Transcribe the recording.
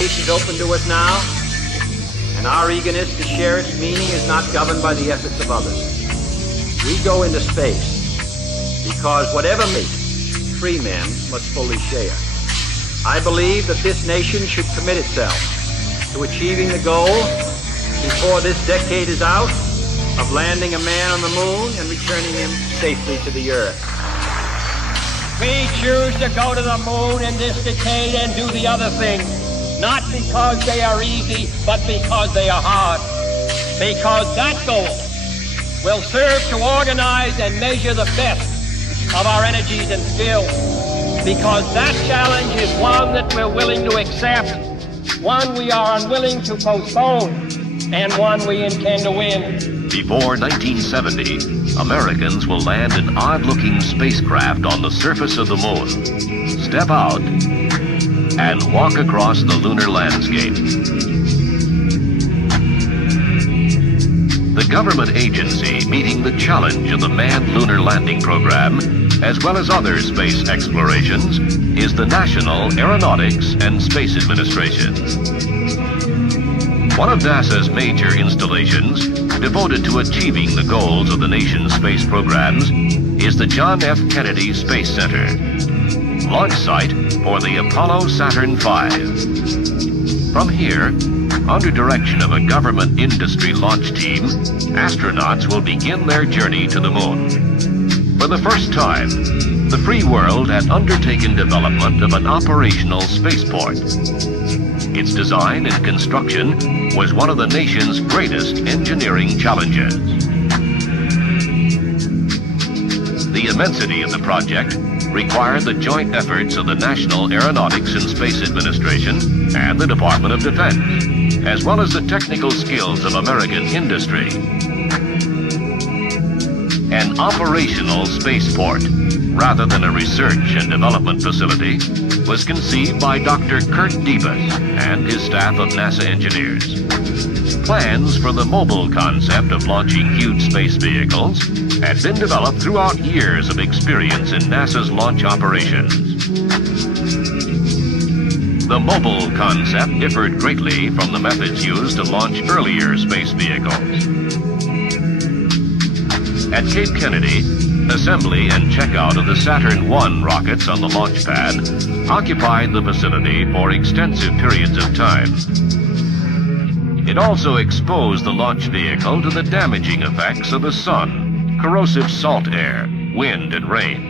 Space is open to us now, and our eagerness to share its meaning is not governed by the efforts of others. We go into space because whatever meet, free men must fully share. I believe that this nation should commit itself to achieving the goal before this decade is out of landing a man on the moon and returning him safely to the Earth. We choose to go to the moon in this decade and do the other things, not because they are easy, but because they are hard. Because that goal will serve to organize and measure the best of our energies and skills. Because that challenge is one that we're willing to accept, one we are unwilling to postpone, and one we intend to win. Before 1970, Americans will land an odd-looking spacecraft on the surface of the moon, step out, and walk across the lunar landscape. The government agency meeting the challenge of the manned lunar landing program, as well as other space explorations, is the National Aeronautics and Space Administration. One of NASA's major installations devoted to achieving the goals of the nation's space programs is the John F. Kennedy Space Center, launch site for the Apollo Saturn V. From here, under direction of a government industry launch team, astronauts will begin their journey to the moon. For the first time, the free world had undertaken development of an operational spaceport. Its design and construction was one of the nation's greatest engineering challenges. The immensity of the project required the joint efforts of the National Aeronautics and Space Administration and the Department of Defense, as well as the technical skills of American industry. An operational spaceport, rather than a research and development facility, was conceived by Dr. Kurt Debus and his staff of NASA engineers. Plans for the mobile concept of launching huge space vehicles had been developed throughout years of experience in NASA's launch operations. The mobile concept differed greatly from the methods used to launch earlier space vehicles. At Cape Kennedy, assembly and checkout of the Saturn I rockets on the launch pad occupied the facility for extensive periods of time. It also exposed the launch vehicle to the damaging effects of the sun, corrosive salt air, wind, and rain.